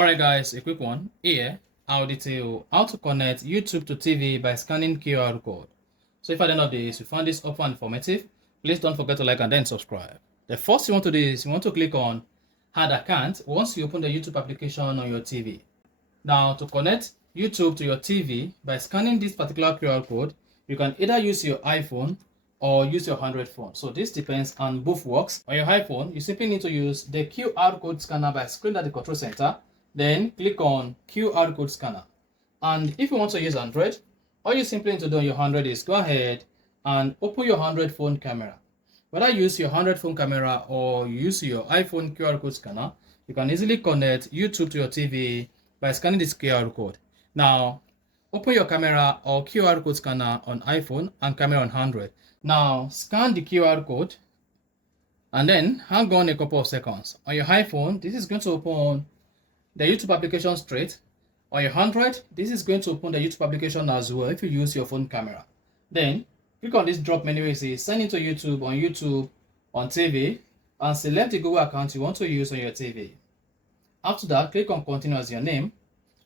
Alright guys, a quick one. Here, I'll detail how to connect YouTube to TV by scanning QR code. So if at the end of this you found this helpful and informative, please don't forget to like and then subscribe. The first you want to do is you want to click on Add Account once you open the YouTube application on your TV. Now to connect YouTube to your TV by scanning this particular QR code, you can either use your iPhone or use your Android phone. So this depends on both works. On your iPhone, you simply need to use the QR code scanner by scrolling at the control center. Then click on QR code scanner. And if you want to use Android, all you simply need to do on your Android is go ahead and open your Android phone camera. Whether you use your Android phone camera or you use your iPhone QR code scanner, you can easily connect YouTube to your TV by scanning this QR code. Now, open your camera or QR code scanner on iPhone and camera on Android. Now, scan the QR code and then hang on a couple of seconds. On your iPhone, this is going to open the YouTube application straight. On your Android, this is going to open the YouTube application as well if you use your phone camera. Then click on this drop menu where it says sign into YouTube on TV and select the Google account you want to use on your TV. After that, click on continue as your name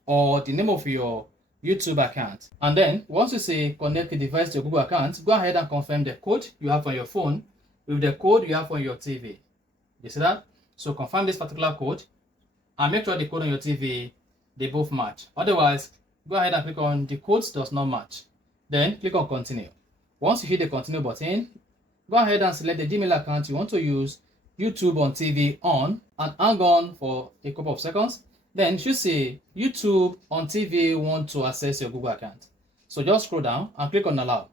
or the name of your YouTube account. And then once you say connect the device to your Google account, go ahead and confirm the code you have on your phone with the code you have on your TV. You see that? So confirm this particular code and make sure the code on your TV, they both match. Otherwise, go ahead and click on the codes does not match. Then click on continue. Once you hit the continue button, go ahead and select the Gmail account you want to use YouTube on TV on and hang on for a couple of seconds. Then you should say YouTube on TV want to access your Google account. So just scroll down and click on allow.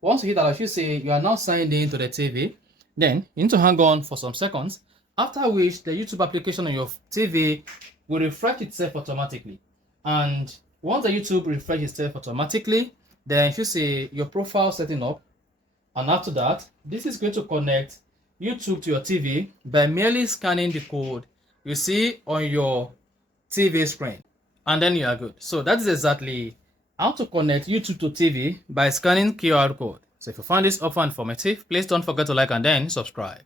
Once you hit allow, you should say you are now signed in to the TV. Then you need to hang on for some seconds, after which the YouTube application on your TV will refresh itself automatically. And once the YouTube refreshes itself automatically, then you should say your profile setting up. And after that, this is going to connect YouTube to your TV by merely scanning the code you see on your TV screen. And then you are good. So that is exactly how to connect YouTube to TV by scanning QR code. So if you find this helpful and informative, please don't forget to like and then subscribe.